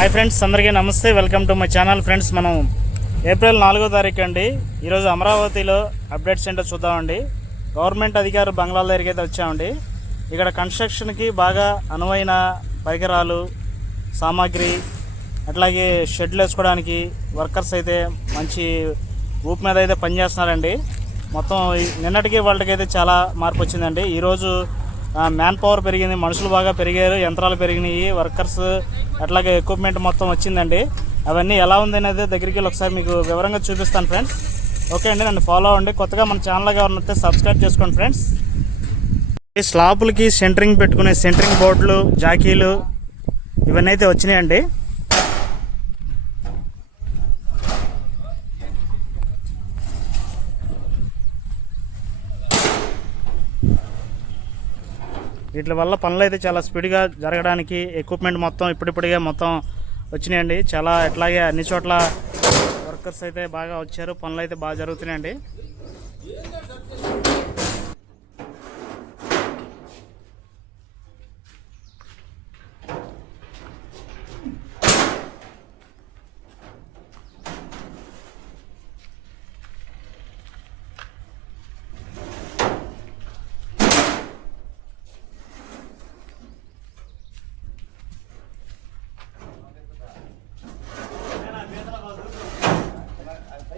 Hi friends అందరికీ నమస్తే. Welcome to my channel friends మనం ఏప్రిల్ నాలుగో తారీఖు అండి. ఈరోజు అమరావతిలో అప్డేట్స్ ఏంటో చూద్దామండి. గవర్నమెంట్ అధికారులు బంగ్లాల దగ్గరికి అయితే వచ్చామండి. ఇక్కడ కన్స్ట్రక్షన్కి బాగా అనువైన పరికరాలు సామాగ్రి అట్లాగే షెడ్లు వేసుకోవడానికి వర్కర్స్ అయితే మంచి ఊపు మీద అయితే పనిచేస్తున్నారండి. మొత్తం ఈ- నిన్నటికి వాళ్ళకైతే చాలా మార్పు వచ్చిందండి. ఈరోజు మ్యాన్ పవర్ పెరిగింది మనుషులు బాగా పెరిగారు యంత్రాలు పెరిగినాయి వర్కర్స్ అట్లాగే ఎక్విప్మెంట్ మొత్తం వచ్చిందండి. అవన్నీ ఎలా ఉంది అనేది దగ్గరికి వెళ్ళి ఒకసారి మీకు వివరంగా చూపిస్తాను ఫ్రెండ్స్ ఓకే అండి నన్ను ఫాలో అవ్వండి. కొత్తగా మన ఛానల్ ఎవరిని సబ్స్క్రైబ్ చేసుకోండి ఫ్రెండ్స్ ఈ స్లాపులకి సెంటరింగ్ పెట్టుకునే సెంటరింగ్ బోర్డులు జాకీలు ఇవన్నీ అయితే వచ్చినాయండి. వీటి వల్ల పనులు అయితే చాలా స్పీడ్గా జరగడానికి ఎక్విప్మెంట్ మొత్తం ఇప్పుడిప్పుడిగా మొత్తం వచ్చినాయండి. చాలా ఎట్లాగే అన్ని చోట్ల వర్కర్స్ అయితే బాగా వచ్చారు. పనులు అయితే బాగా జరుగుతున్నాయండి.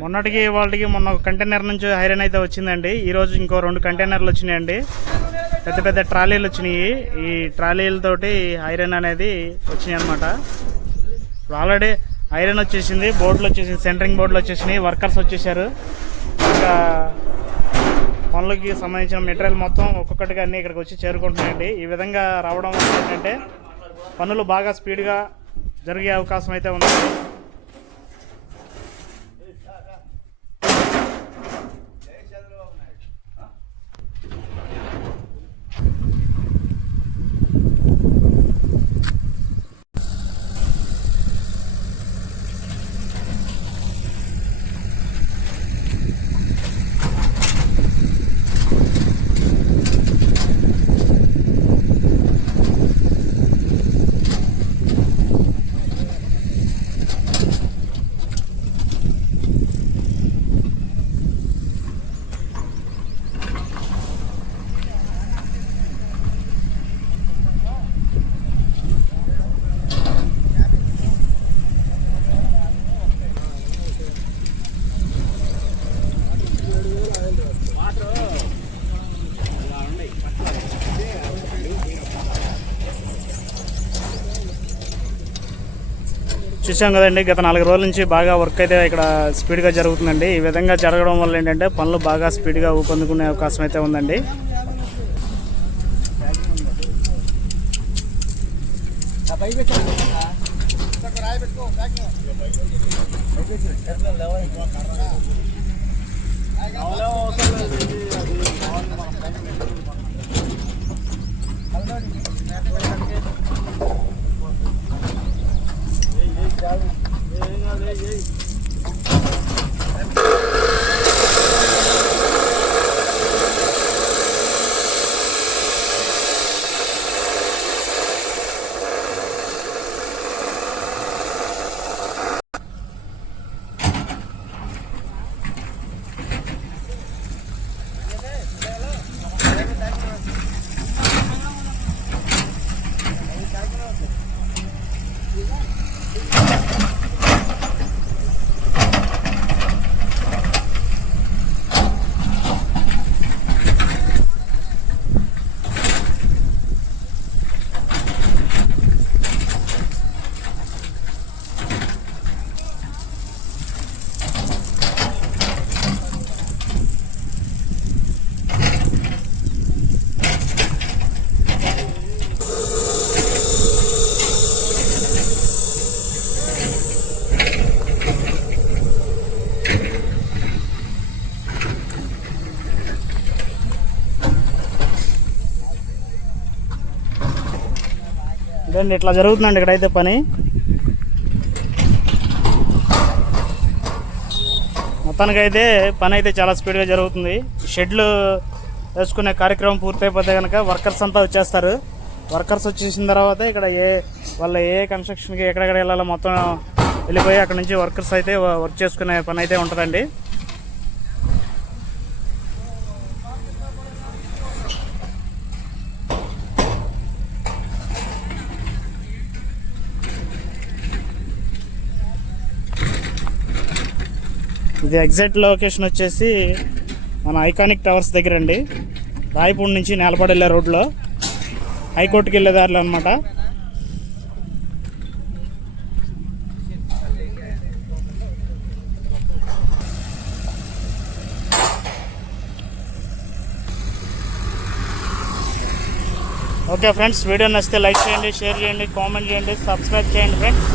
మొన్నటికి వాళ్ళకి మొన్న కంటైనర్ నుంచి ఐరన్ అయితే వచ్చిందండి. ఈ రోజు ఇంకో రెండు కంటైనర్లు వచ్చినాయండి. పెద్ద పెద్ద ట్రాలీలు వచ్చినాయి. ఈ ట్రాలీలతోటి ఐరన్ అనేది వచ్చినాయి అనమాట ఆల్రెడీ ఐరన్ వచ్చేసింది బోర్డులు వచ్చేసింది సెంటరింగ్ బోర్డులు వచ్చేసినాయి వర్కర్స్ వచ్చేసారు. ఇంకా పనులకి సంబంధించిన మెటీరియల్ మొత్తం ఒక్కొక్కటిగా అన్ని ఇక్కడికి వచ్చి చేరుకుంటున్నాయండి. ఈ విధంగా రావడం వల్ల ఏంటంటే పనులు బాగా స్పీడ్గా జరిగే అవకాశం అయితే ఉంది. చూసాం కదండి గత నాలుగు రోజుల నుంచి బాగా వర్క్ అయితే ఇక్కడ స్పీడ్గా జరుగుతుందండి. ఈ విధంగా జరగడం వల్ల ఏంటంటే పనులు బాగా స్పీడ్గా ఊపందుకునే అవకాశం అయితే ఉందండి. చూడండి ఇట్లా జరుగుతుందండి ఇక్కడైతే పని. మొత్తానికైతే పని అయితే చాలా స్పీడ్గా జరుగుతుంది. షెడ్లు వేసుకునే కార్యక్రమం పూర్తయిపోతే కనుక వర్కర్స్ అంతా వచ్చేస్తారు. వర్కర్స్ వచ్చేసిన తర్వాత ఇక్కడ ఏ వాళ్ళ ఏ కన్స్ట్రక్షన్కి ఎక్కడెక్కడ వెళ్ళాలో మొత్తం వెళ్ళిపోయి అక్కడ నుంచి వర్కర్స్ అయితే వర్క్ చేసుకునే పని అయితే ఉంటుందండి. ఇది ఎగ్జాక్ట్ లొకేషన్ వచ్చేసి మన ఐకానిక్ టవర్స్ దగ్గర అండి రాయపూడి నుంచి నేలపాడు వెళ్ళే రోడ్లో హైకోర్టుకి వెళ్ళే దారిలో అనమాట ఓకే ఫ్రెండ్స్ వీడియో నచ్చితే లైక్ చేయండి షేర్ చేయండి కామెంట్ చేయండి సబ్స్క్రైబ్ చేయండి ఫ్రెండ్స్.